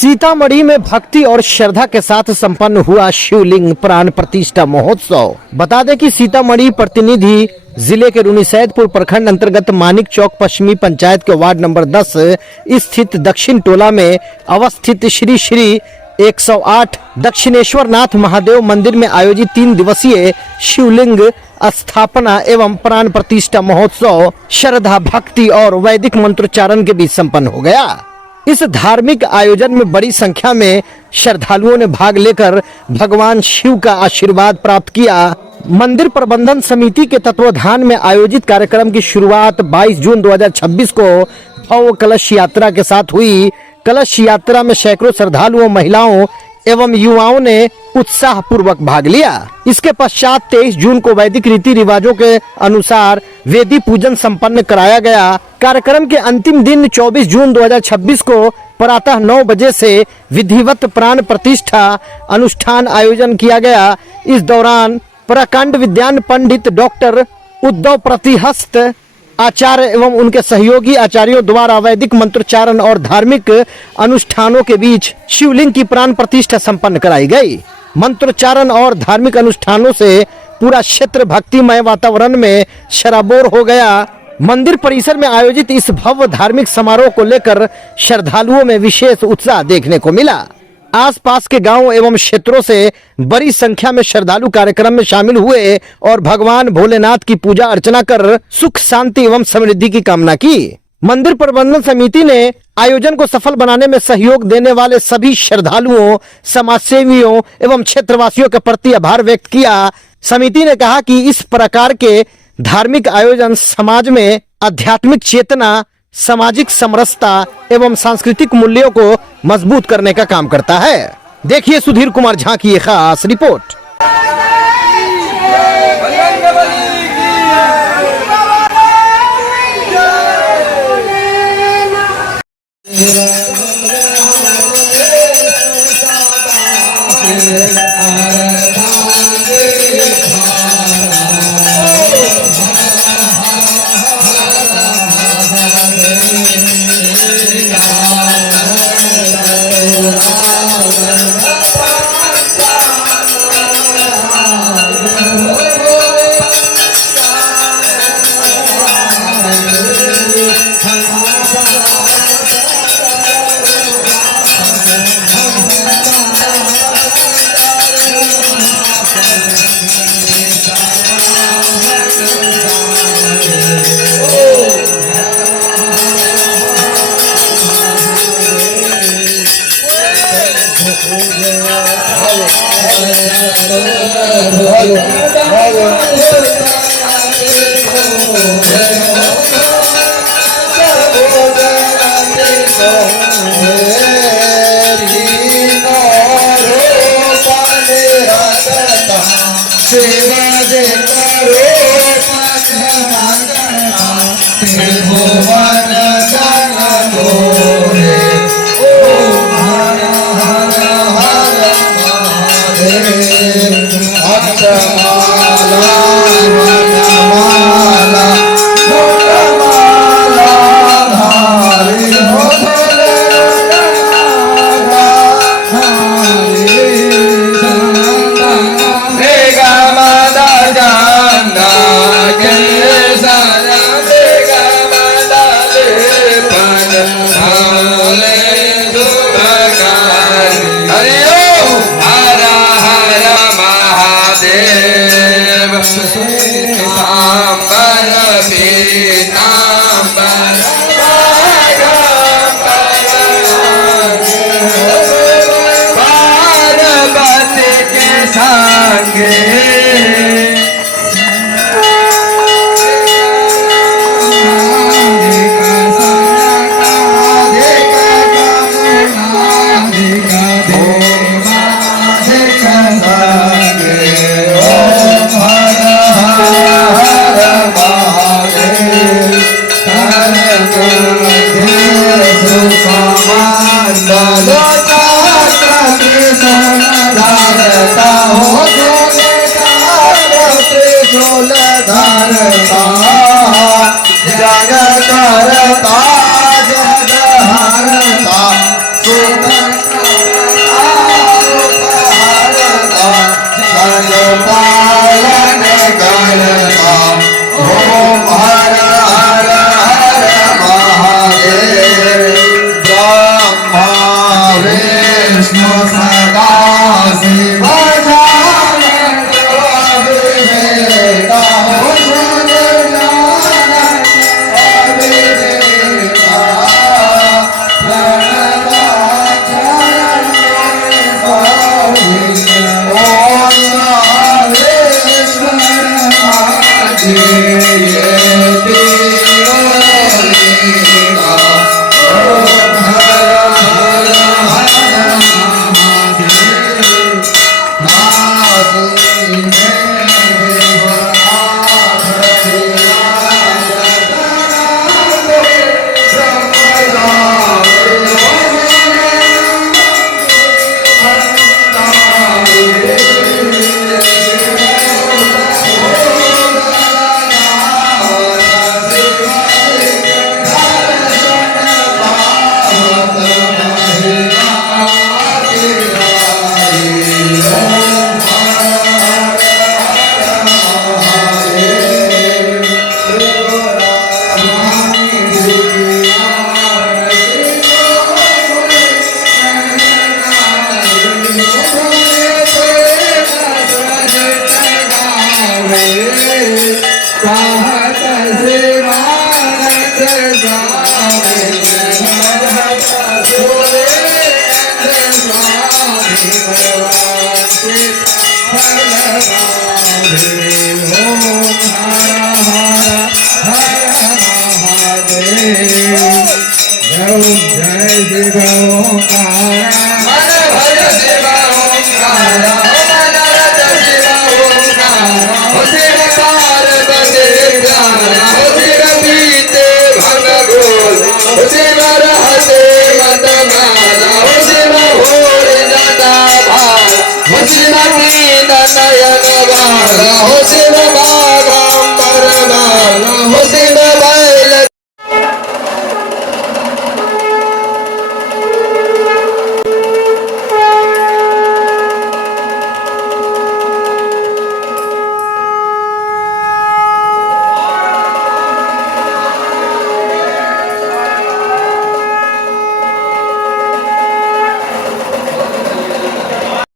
सीतामढ़ी में भक्ति और श्रद्धा के साथ संपन्न हुआ शिवलिंग प्राण प्रतिष्ठा महोत्सव। बता दें कि सीतामढ़ी प्रतिनिधि जिले के रुन्नीसैदपुर प्रखंड अंतर्गत मानिक चौक पश्चिमी पंचायत के वार्ड नंबर 10 स्थित दक्षिण टोला में अवस्थित श्री श्री 108 दक्षिणेश्वर नाथ महादेव मंदिर में आयोजित 3 दिवसीय शिवलिंग स्थापना एवं प्राण प्रतिष्ठा महोत्सव श्रद्धा भक्ति और वैदिक मंत्रोच्चारण के बीच संपन्न हो गया। इस धार्मिक आयोजन में बड़ी संख्या में श्रद्धालुओं ने भाग लेकर भगवान शिव का आशीर्वाद प्राप्त किया। मंदिर प्रबंधन समिति के तत्वाधान में आयोजित कार्यक्रम की शुरुआत 22 जून 2026 को भव्य कलश यात्रा के साथ हुई। कलश यात्रा में सैकड़ों श्रद्धालुओं, महिलाओं एवं युवाओं ने उत्साह पूर्वक भाग लिया। इसके पश्चात 23 जून को वैदिक रीति रिवाजों के अनुसार वेदी पूजन संपन्न कराया गया। कार्यक्रम के अंतिम दिन 24 जून 2026 को प्रातः 9 बजे से विधिवत प्राण प्रतिष्ठा अनुष्ठान आयोजन किया गया। इस दौरान प्रकांड विद्वान पंडित डॉक्टर उद्धव प्रतिहस्त आचार्य एवं उनके सहयोगी आचार्यों द्वारा वैदिक मंत्रोच्चारण और धार्मिक अनुष्ठानों के बीच शिवलिंग की प्राण प्रतिष्ठा संपन्न कराई गई। मंत्रोच्चारण और धार्मिक अनुष्ठानों से पूरा क्षेत्र भक्तिमय वातावरण में शराबोर हो गया। मंदिर परिसर में आयोजित इस भव्य धार्मिक समारोह को लेकर श्रद्धालुओं में विशेष उत्साह देखने को मिला। आसपास के गांवों एवं क्षेत्रों से बड़ी संख्या में श्रद्धालु कार्यक्रम में शामिल हुए और भगवान भोलेनाथ की पूजा अर्चना कर सुख शांति एवं समृद्धि की कामना की। मंदिर प्रबंधन समिति ने आयोजन को सफल बनाने में सहयोग देने वाले सभी श्रद्धालुओं, समाजसेवियों एवं क्षेत्रवासियों के प्रति आभार व्यक्त किया। समिति ने कहा कि इस प्रकार के धार्मिक आयोजन समाज में आध्यात्मिक चेतना, सामाजिक समरसता एवं सांस्कृतिक मूल्यों को मजबूत करने का काम करता है। देखिए सुधीर कुमार झा की ये खास रिपोर्ट। जग करता जग हरता सुख जय शिव ओंकार मन भज शिव ओंकार मन रज शिव ओंकार हो शिव पार्वती प्यारा हो शिव पीते भंग घोर हो शिव रहते मतमाला हो शिव भोर दाता भार हो शिव दीन नयन वाला हो शिव